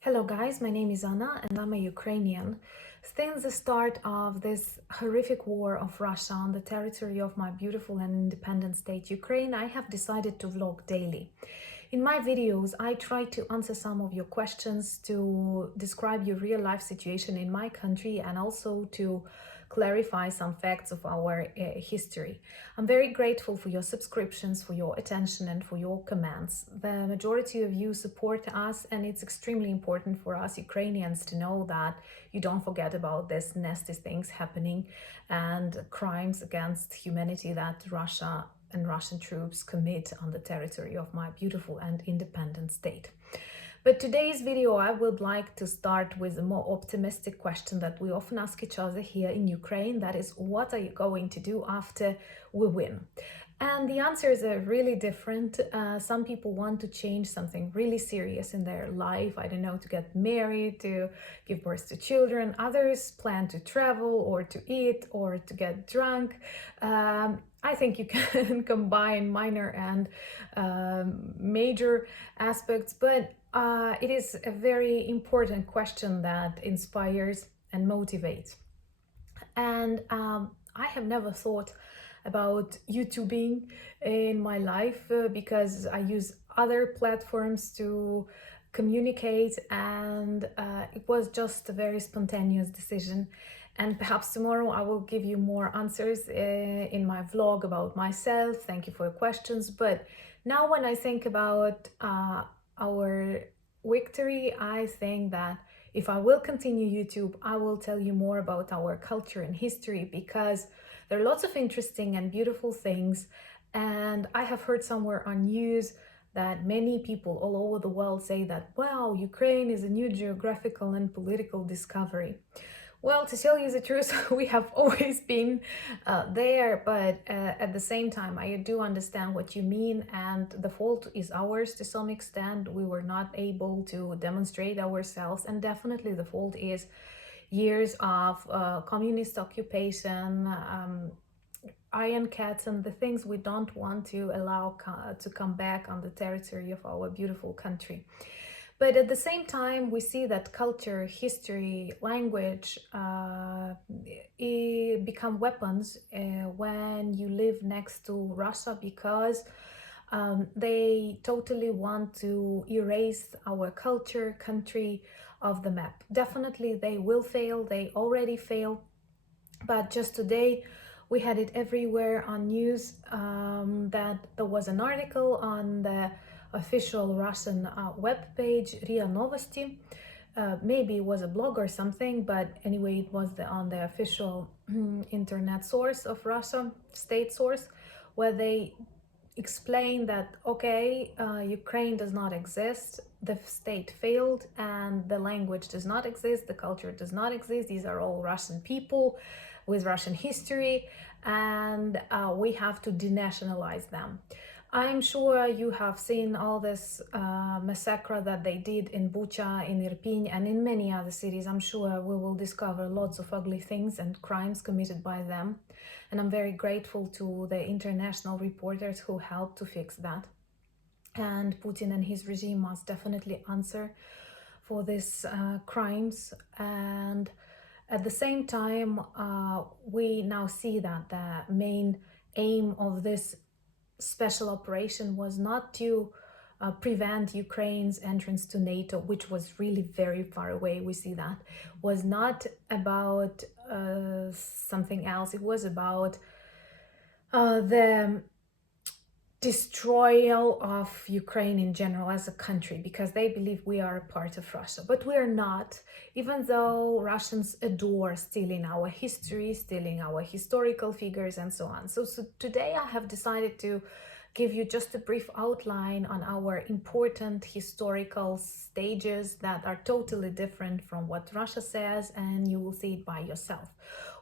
Hello guys, my name is Anna and I'm a Ukrainian. Since the start of this horrific war of Russia on the territory of my beautiful and independent state Ukraine, I have decided to vlog daily. In my videos, I try to answer some of your questions, to describe your real life situation in my country, and also to clarify some facts of our history. I'm very grateful for your subscriptions, for your attention, and for your comments. The majority of you support us, and it's extremely important for us Ukrainians to know that you don't forget about these nasty things happening and crimes against humanity that Russia and Russian troops commit on the territory of my beautiful and independent state. But today's video, I would like to start with a more optimistic question that we often ask each other here in Ukraine. That is, what are you going to do after we win? And the answers are really different. Some people want to change something really serious in their life. I don't know, to get married, to give birth to children. Others plan to travel or to eat or to get drunk. I think you can combine minor and major aspects, but it is a very important question that inspires and motivates. And I have never thought about YouTubing in my life because I use other platforms to communicate, and it was just a very spontaneous decision. And perhaps tomorrow I will give you more answers in my vlog about myself. Thank you for your questions. But now when I think about our victory, I think that if I will continue YouTube, I will tell you more about our culture and history, because there are lots of interesting and beautiful things. And I have heard somewhere on news that many people all over the world say that, wow, Ukraine is a new geographical and political discovery. Well, to tell you the truth, we have always been there, but at the same time, I do understand what you mean, and the fault is ours to some extent. We were not able to demonstrate ourselves, and definitely the fault is years of communist occupation, iron cats, and the things we don't want to allow to come back on the territory of our beautiful country. But at the same time, we see that culture, history, language become weapons when you live next to Russia, because they totally want to erase our culture, country of the map. Definitely they will fail, they already fail. But just today, we had it everywhere on news that there was an article on the official Russian web page RIA Novosti. Maybe it was a blog or something, but anyway, it was on the official internet source of Russia, state source, where they explain that, okay, Ukraine does not exist, the state failed, and the language does not exist, the culture does not exist. These are all Russian people with Russian history, and we have to denationalize them. I'm sure you have seen all this massacre that they did in Bucha, in Irpin, and in many other cities. I'm sure we will discover lots of ugly things and crimes committed by them. And I'm very grateful to the international reporters who helped to fix that. And Putin and his regime must definitely answer for these crimes. And at the same time, we now see that the main aim of this special operation was not to prevent Ukraine's entrance to NATO, which was really very far away. We see that was not about something else. It was about the destroyal of Ukraine in general as a country, because they believe we are a part of Russia, but we are not, even though Russians adore stealing our history, stealing our historical figures, and so on. So today I have decided to give you just a brief outline on our important historical stages that are totally different from what Russia says, and you will see it by yourself.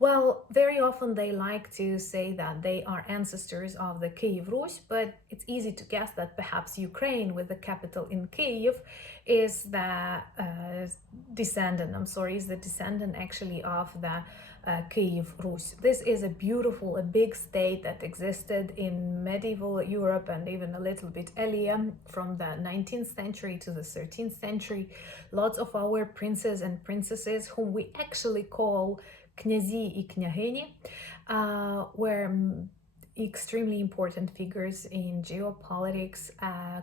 Well, very often they like to say that they are ancestors of the Kiev Rus, but it's easy to guess that perhaps Ukraine, with the capital in Kiev, is the is the descendant actually of the Kiev Rus. This is a beautiful, a big state that existed in medieval Europe and even a little bit earlier, from the 19th century to the 13th century. Lots of our princes and princesses, whom we actually call князі и княгині, were extremely important figures in geopolitics,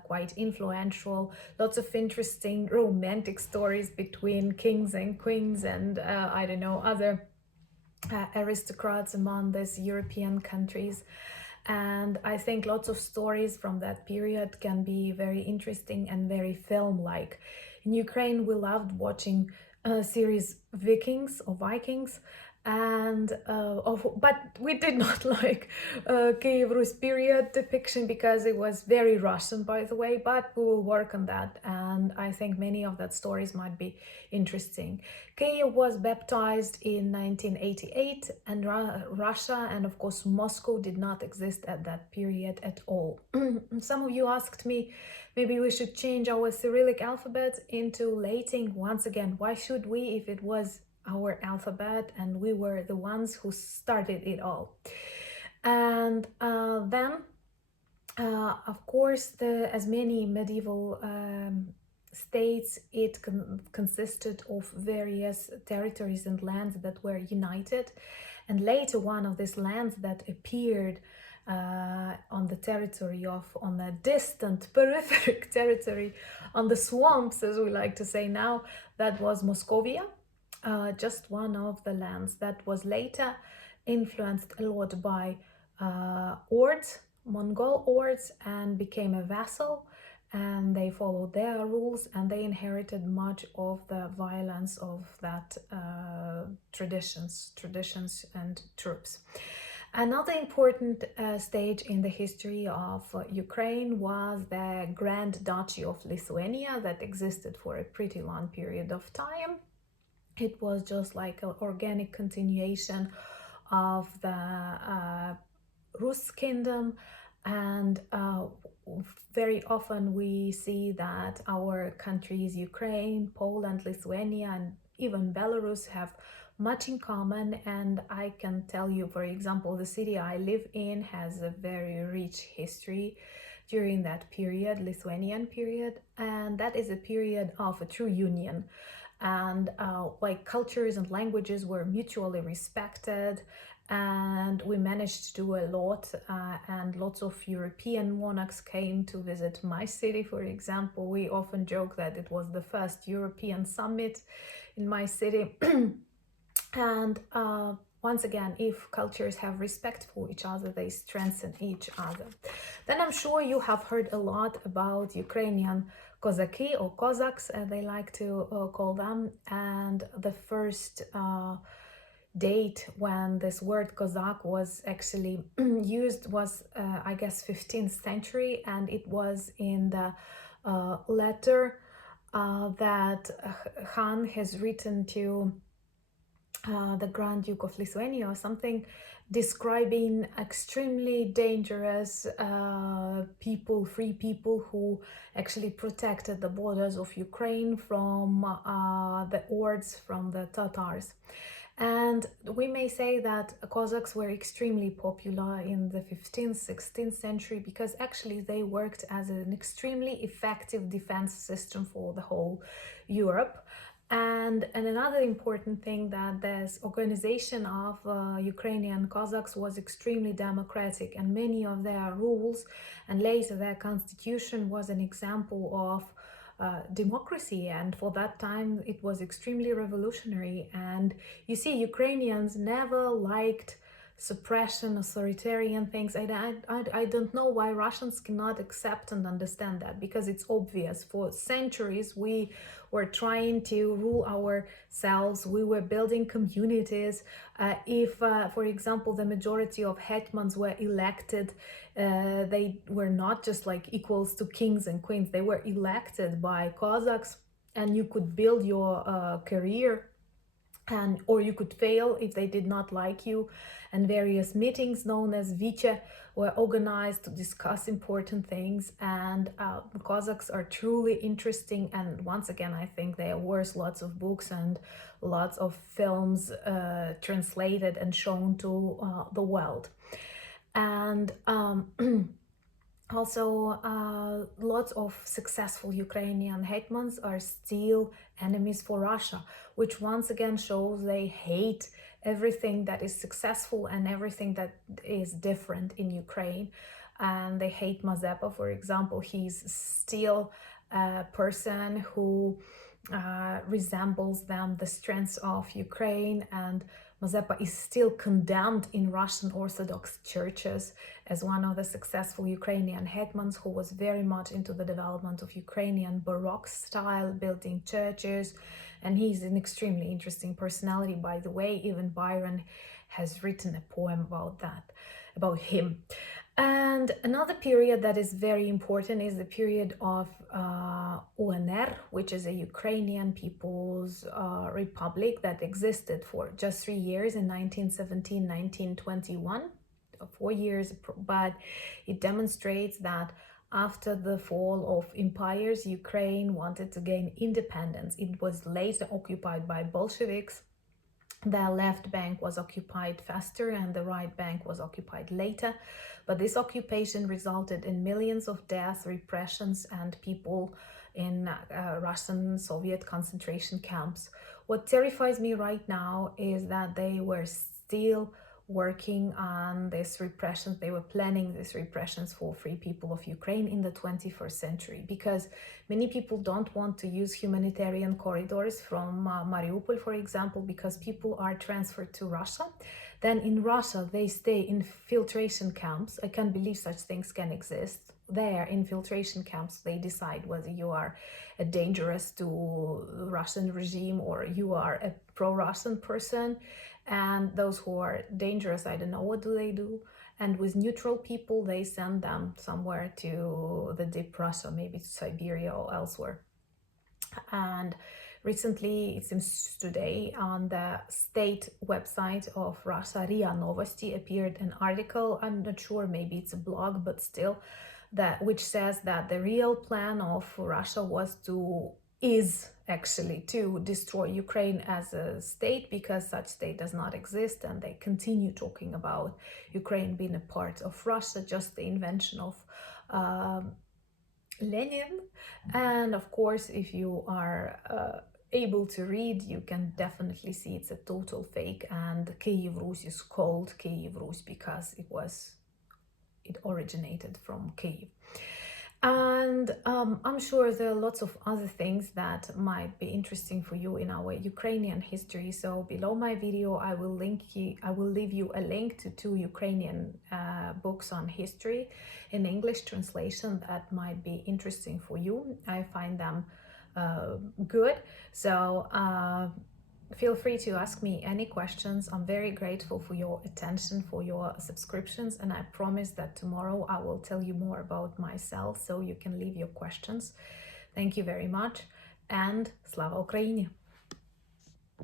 quite influential, lots of interesting romantic stories between kings and queens and I don't know, other aristocrats among these European countries. And I think lots of stories from that period can be very interesting and very film-like. In Ukraine, we loved watching series Vikings or Vikings, and but we did not like Kiev Rus period depiction because it was very Russian, by the way, but we will work on that, and I think many of that stories might be interesting. Kiev was baptized in 1988, and Russia and of course Moscow did not exist at that period at all. Some of you asked me, maybe we should change our Cyrillic alphabet into Latin. Once again, why should we if it was our alphabet and we were the ones who started it all? And then, of course, as many medieval states, it consisted of various territories and lands that were united. And later, one of these lands that appeared on the territory of, on a distant peripheric territory, on the swamps, as we like to say now, that was Moscovia, just one of the lands that was later influenced a lot by Ords, Mongol Ords, and became a vassal, and they followed their rules, and they inherited much of the violence of that traditions and troops. Another important stage in the history of Ukraine was the Grand Duchy of Lithuania that existed for a pretty long period of time. It was just like an organic continuation of the Rus kingdom, and very often we see that our countries, Ukraine, Poland, Lithuania, and even Belarus, have much in common. And I can tell you, for example, the city I live in has a very rich history during that period, Lithuanian period, and that is a period of a true union. And like cultures and languages were mutually respected, and we managed to do a lot, and lots of European monarchs came to visit my city. For example, we often joke that it was the first European summit in my city. And once again, if cultures have respect for each other, they strengthen each other. Then I'm sure you have heard a lot about Ukrainian Kozaki, or Cossacks, they like to call them. And the first date when this word Cossack was actually used was, I guess, 15th century, and it was in the letter that Khan has written to the Grand Duke of Lithuania or something, describing extremely dangerous people, free people, who actually protected the borders of Ukraine from the Ords, from the Tatars. And we may say that Cossacks were extremely popular in the 15th, 16th century because actually they worked as an extremely effective defense system for the whole Europe. And another important thing, that this organization of Ukrainian Cossacks was extremely democratic, and many of their rules and later their constitution was an example of democracy, and for that time it was extremely revolutionary. And you see, Ukrainians never liked suppression, authoritarian things. I don't know why Russians cannot accept and understand that, because it's obvious. For centuries we were trying to rule ourselves, we were building communities. If for example the majority of hetmans were elected, they were not just like equals to kings and queens, they were elected by Cossacks, and you could build your career and or you could fail if they did not like you, and various meetings known as Viche were organized to discuss important things. And the Cossacks are truly interesting, and once again I think they are worth lots of books and lots of films translated and shown to the world. And also, lots of successful Ukrainian hetmans are still enemies for Russia, which once again shows they hate everything that is successful and everything that is different in Ukraine. And they hate Mazepa, for example. He's still a person who resembles them, the strengths of Ukraine, and Mazepa is still condemned in Russian Orthodox churches as one of the successful Ukrainian hetmans who was very much into the development of Ukrainian Baroque style, building churches. And he's an extremely interesting personality, by the way. Even Byron has written a poem about that, about him. And another period that is very important is the period of UNR, which is a Ukrainian People's Republic that existed for just 3 years in 1917-1921, 4 years, but it demonstrates that after the fall of empires, Ukraine wanted to gain independence. It was later occupied by Bolsheviks. The left bank was occupied faster and the right bank was occupied later. But this occupation resulted in millions of deaths, repressions, and people in Russian Soviet concentration camps. What terrifies me right now is that they were still working on this repression. They were planning these repressions for free people of Ukraine in the 21st century, because many people don't want to use humanitarian corridors from Mariupol, for example, because people are transferred to Russia. Then in Russia, they stay in filtration camps. I can't believe such things can exist. There in filtration camps, they decide whether you are a dangerous to the Russian regime or you are a pro-Russian person. And those who are dangerous, I don't know, what do they do? And with neutral people, they send them somewhere to the deep Russia, maybe to Siberia or elsewhere. And recently, it seems today, on the state website of Russia, RIA Novosti, appeared an article. I'm not sure, maybe it's a blog, but still, that which says that the real plan of Russia is actually to destroy Ukraine as a state, because such state does not exist, and they continue talking about Ukraine being a part of Russia, just the invention of Lenin. And of course, if you are able to read, you can definitely see it's a total fake, and Kiev Rus is called Kiev Rus because it originated from Kiev. And I'm sure there are lots of other things that might be interesting for you in our Ukrainian history. So below my video, I will leave you a link to 2 Ukrainian books on history in English translation that might be interesting for you. I find them good. So feel free to ask me any questions. I'm very grateful for your attention, for your subscriptions, and I promise that tomorrow I will tell you more about myself so you can leave your questions. Thank you very much, and Slava Ukraini!